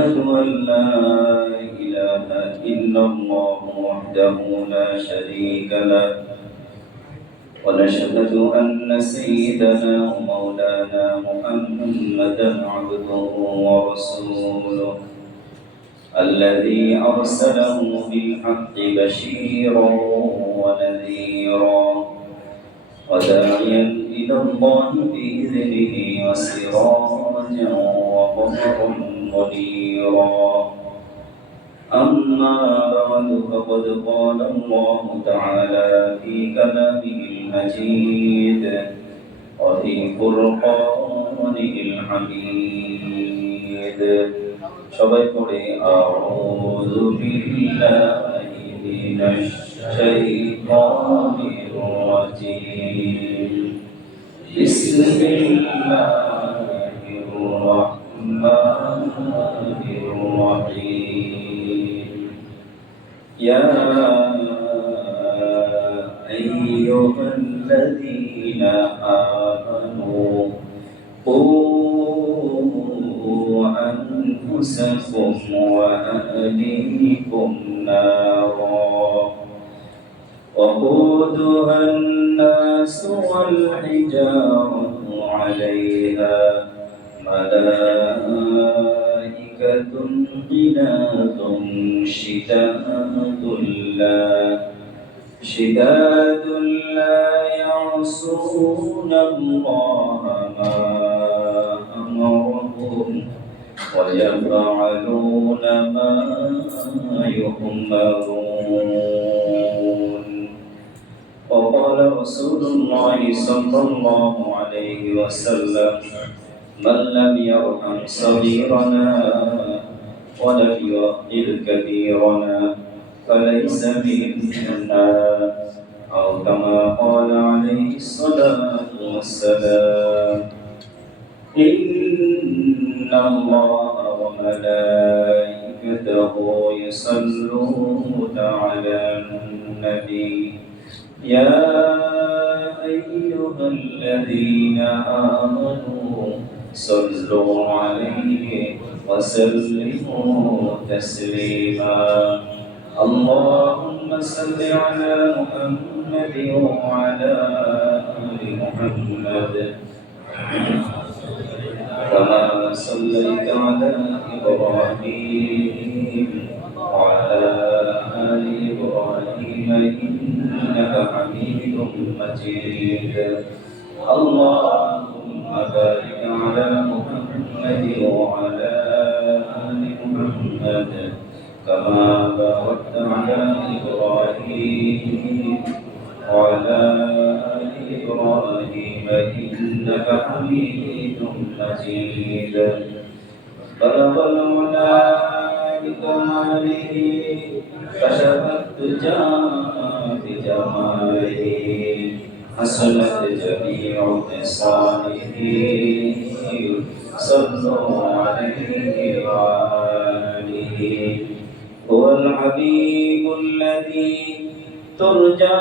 أشهد أن لا إله إلا الله وحده لا شريك له ونشهد أن سيدنا ومولانا محمدا عبده ورسوله الذي أرسله بالحق بشيرا ونذيرا وداعيا إلى الله بإذنه وسراجا وقمرا منيرا أما بعد فقد قال الله تعالى في كلامه المجيد وفي فرقانه الحميد সবাই পড়ে আউযু বিল্লাহি মিনাশ শাইতানির রাজীম বিসমিল্লাহির রাহমানির রাহিম ইয়া আইয়ুহাল্লাযীনা আমানু أنفسكم وأهليكم نارا وقودها الناس والحجارة عليها ملائكة غلاظ شداد لا يعصون الله ما أمرهم ويفعلون ما يؤمرون وقال رسول الله صلى الله عليه وسلم من لم يرحم صغيرنا ولم يعقل كبيرنا فليس منا أو كما قال عليه الصلاة والسلام إن الله وملائكته يصلون على النبي يا أيها الذين آمنوا صلوا عليه وسلموا تسليما اللهم صل على محمد وعلى آل محمد كما صليت على إبراهيم وعلى آل إبراهيم إنك حميد مجيد اللهم بارك على محمد وعلى آل محمد كما باركت على إبراهيم وعلى آل إبراهيم إنك حميد مجيد بلغ العلا بكماله كشف الدجى بجماله حسنت جميع خصاله صلوا عليه وآله هو الحبيب الذي ترجى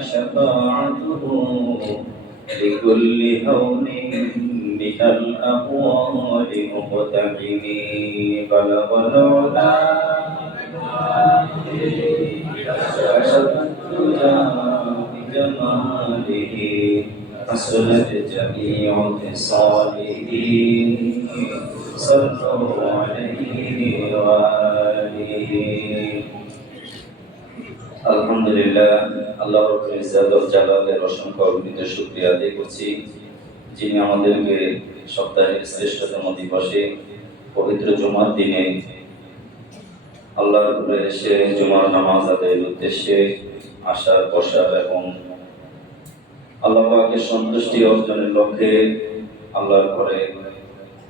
شفاعته لكل هون من الأهوال مقتحم بلغ العلا كشف الدجى بجماله حسنت جميع خصاله صلوا عليه وآله আলহামদুলিল্লাহ আল্লাহ রাব্বুল ইজ্জত ওয়াল জালালের অসংখ্য অগণিত শুকরিয়া আদায় করছি যিনি আমাদেরকে সপ্তাহের শ্রেষ্ঠতম দিবসে পবিত্র জুমার দিনে আল্লাহর ঘরে এসে জুমার নামাজ আদায়ের উদ্দেশ্যে আসার বসার এবং আল্লাহ পাকের সন্তুষ্টি অর্জনের লক্ষ্যে আল্লাহর ঘরে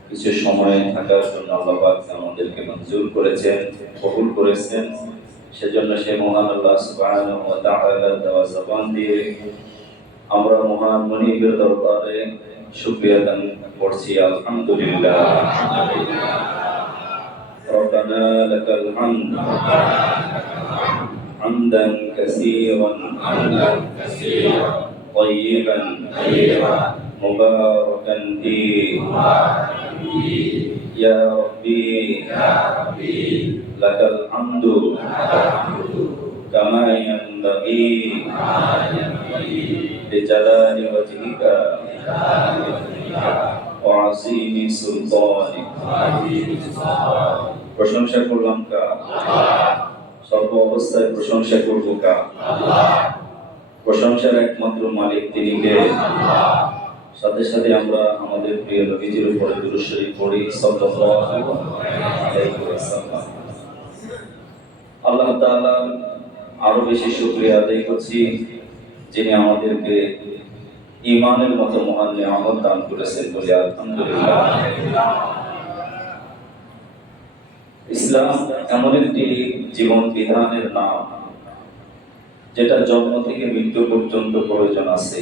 কিছু সময় থাকার জন্য আল্লাহ পাক আমাদেরকে মঞ্জুর করেছেন, কবুল করেছেন। সেজন্য সে মহান আল্লাহ সুবহানাহু ওয়া তাআলার দেওয়া জবান দিয়ে আমরা মহান মুনিবের দরবারে শুকরিয়া দান করছি। আলহামদুলিল্লাহ রব্বানা লাকাল হামদ হামদান কাসীরান طيبا مباركا فيه يا رب ربي لك الحمد كما ينبغي لجلال وجهك وعظيم سلطانك প্রশংসা করলাম কা সর্ব অবস্থায় প্রশংসা করব কা প্রশংসার একমাত্র মালিক তিনি কে সাথে সাথে আমরা আমাদের প্রিয় নবীজির উপরে দুরূদ শরীফ পড়ি সাল্লাল্লাহু আলাইহি ওয়াসাল্লাম। আল্লাহ তাআলা আরো বেশি শুকরিয়া আদায় করছি যিনি আমাদেরকে ঈমানের মতো মহান নিয়ামত দান করেছেন বলে আলহামদুলিল্লাহ। ইসলাম এমন একটি জীবন বিধানের নাম যেটা জন্ম থেকে মৃত্যু পর্যন্ত প্রয়োজন আছে।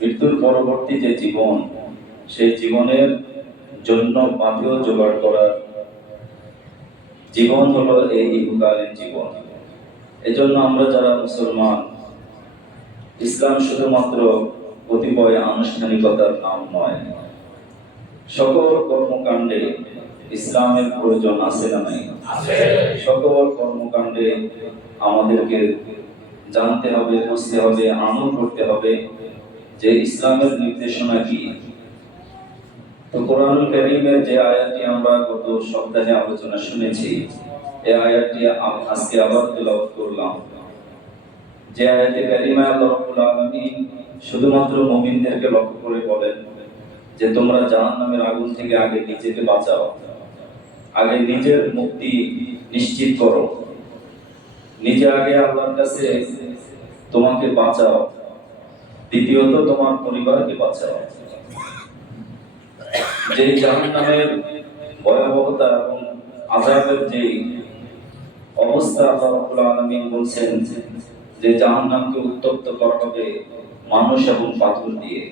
মৃত্যুর পরবর্তী যে জীবন, সেই জীবনের জন্য পাথেয় জোগাড় করার জীবন হলো এই ইহকালীন জীবন। এজন্য আমরা যারা মুসলমান, ইসলাম শুধুমাত্র কতিপয় আনুষ্ঠানিকতার নাম নয়, সকল কর্মকাণ্ডে ইসলামের প্রয়োজন আছে না নাই? সকল কর্মকাণ্ডে আমাদেরকে জানতে হবে, বুঝতে হবে, আমল করতে হবে যে ইসলামের নির্দেশনা কি। তো কোরআনুল কারীমের যে আয়াতটি আমরা গত সপ্তাহে আলোচনা শুনেছি, এই আয়াতটি আজকে আবার তেলাওয়াত করলাম। যে আয়াতে কারিমায় আল্লাহ রাব্বুল আলামিন শুধুমাত্র মুমিনদেরকে লক্ষ্য করে বলেন যে তোমরা জাহান্নামের আগুন থেকে আগে নিজেকে বাঁচাও, আগে নিজের মুক্তি নিশ্চিত করো, নিজে আগে আল্লাহর কাছে তোমাকে বাঁচাও, দ্বিতীয়ত তোমার পরিবারকে বাঁচাও। যে জাহান্নামের ভয়াবহতা এবং আযাবের যে অবস্থা আল্লাহ রাব্বুল আলামিন বলছেন যে জাহান্নামকে উত্তপ্ত করা হবে মানুষ এবং পাথর দিয়ে।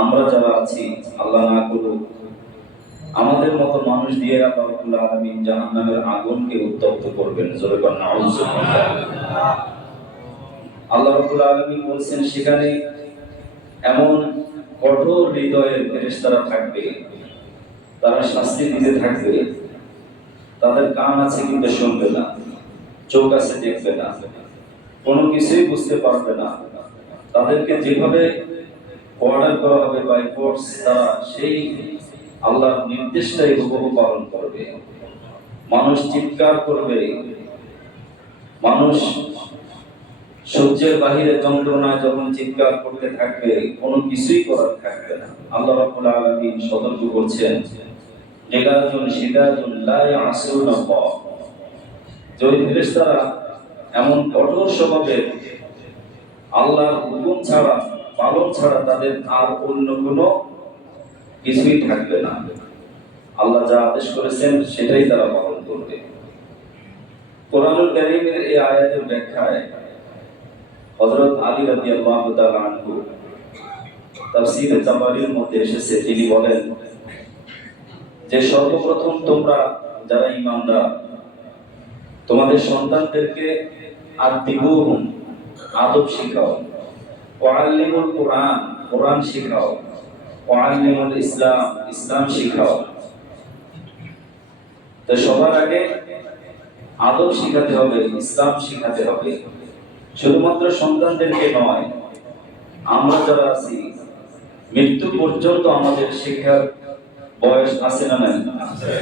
আমরা যারা আছি, আল্লাহ না করুক, আমাদের মতো মানুষ দিয়ে আল্লাহ রাব্বুল আলামিন জাহান্নামের আগুনকে উত্তপ্ত করবেন। জোরে বলেন নাউযুবিল্লাহ। আল্লাহ রাব্বুল আলামিন বলছেন সেখানে এমন কঠোর হৃদয়ের ফেরেশতারা থাকবে, তারা শাস্তি দিতে থাকবে। তাদের কান আছে কিন্তু শুনবে না, চোখ আছে দেখবে না, কোনো কিছুই বুঝতে পারবে না। তাদেরকে যেভাবে অর্ডার করা হবে বাই ফোর্স, তারা সেই আল্লাহর নির্দেশটাই হুবহু পালন করবে। মানুষ চিৎকার করবে, মানুষ সহ্যের বাহিরে যন্ত্রণায় যখন চিৎকার করতে থাকবে, কোনো কিছুই করার থাকবে না। আল্লাহ রাব্বুল আলামিন সতর্ক করছেন, লিগাজুন শিদাজুন লা ইয়াসুনাল্লাহ। যে ফেরেশতারা এমন কঠোর স্বভাবের, আল্লাহর হুকুম ছাড়া, পালন ছাড়া তাদের আর অন্য কোনো কিছুই থাকবে না। আল্লাহ যা আদেশ করেছেন সেটাই তারা পালন করবে। কোরআনুল কারীমের এই আয়াতের ব্যাখ্যায় হযরত আলী রাদিয়াল্লাহু তাআলা আনহু তাফসীরে তাবারীর মধ্যে এসেছে, তিনি বলেন যে সর্বপ্রথম তোমরা যারা ঈমানদার, তোমাদের সন্তানদেরকে আদিবুহুম, আদব শিখাও, ওয়াআল্লিমুল কুরআন, কুরআন শিখাও, ওয়াআল্লিমুল ইসলাম, ইসলাম শিখাও। তো সবার আগে আদব শিখাতে হবে, ইসলাম শিখাতে হবে। শুধুমাত্র সন্তানদেরকে নয়, আমরা যারা আছি মৃত্যু পর্যন্ত আমাদের শিক্ষার বয়স আছে না নাই?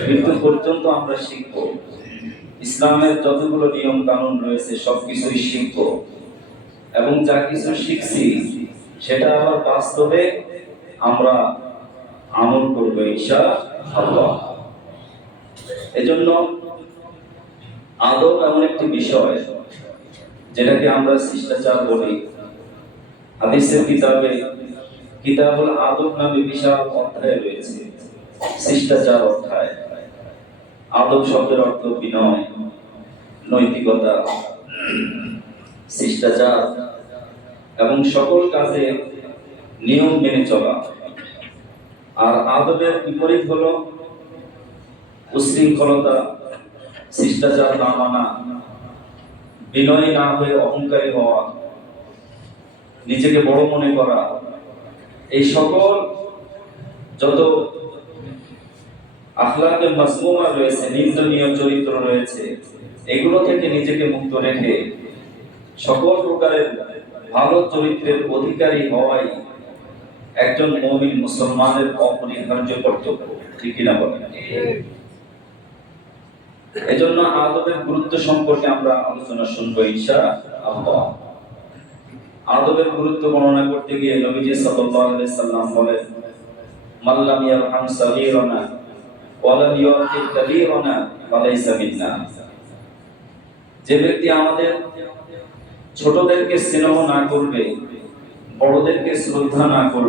মৃত্যু পর্যন্ত আমরা শিখব। ইসলামের যতগুলো নিয়ম কানুন রয়েছে সবকিছুই শিখব, এবং যা কিছু শিখছি সেটা আবার বাস্তবে আমরা আমল করব ইনশাআল্লাহ। এজন্য আদব এমন একটি বিষয় যেটাকে আমরা শিষ্টাচার বলি। হাদিসের কিতাবে কিতাবুল আদব নামে বিশাল অধ্যায় রয়েছে, শিষ্টাচার অধ্যায়। আদব শব্দের অর্থ বিনয়, নৈতিকতা, শিষ্টাচার এবং সকল কাজে নিয়ম মেনে চলা। আর আদবের বিপরীত হলো উশৃঙ্খলতা, শিষ্টাচার না মানা, বিনয়ী না হয়ে অহংকারী হওয়া, নিজেকে বড় মনে করা। এই সকল যত আখলাকে মাসমুমা রয়েছে, নিন্দনীয় চরিত্র রয়েছে, এগুলো থেকে নিজেকে মুক্ত রেখে সকল প্রকারের ভালো চরিত্রের অধিকারী হওয়াই একজন মুমিন মুসলমানের অপরিহার্য কর্তব্য। ঠিক কিনা বলেন? এজন্য আদবের গুরুত্ব সম্পর্কে আমরা আলোচনা শুনবো ইনশাআল্লাহ। আদবের গুরুত্ব বর্ণনা করতে গিয়ে নবীজি সাল্লাল্লাহু আলাইহি সাল্লাম বলেন, মাল্লাম ইয়ারহাম সাগীরানা ওয়া লাম ইউআকিব কাবীরানা ফালাইসা মিন্না। যে ব্যক্তি আমাদের ছোটদেরকে স্নেহ না করবে, বড়দেরকে শ্রদ্ধা না করবে,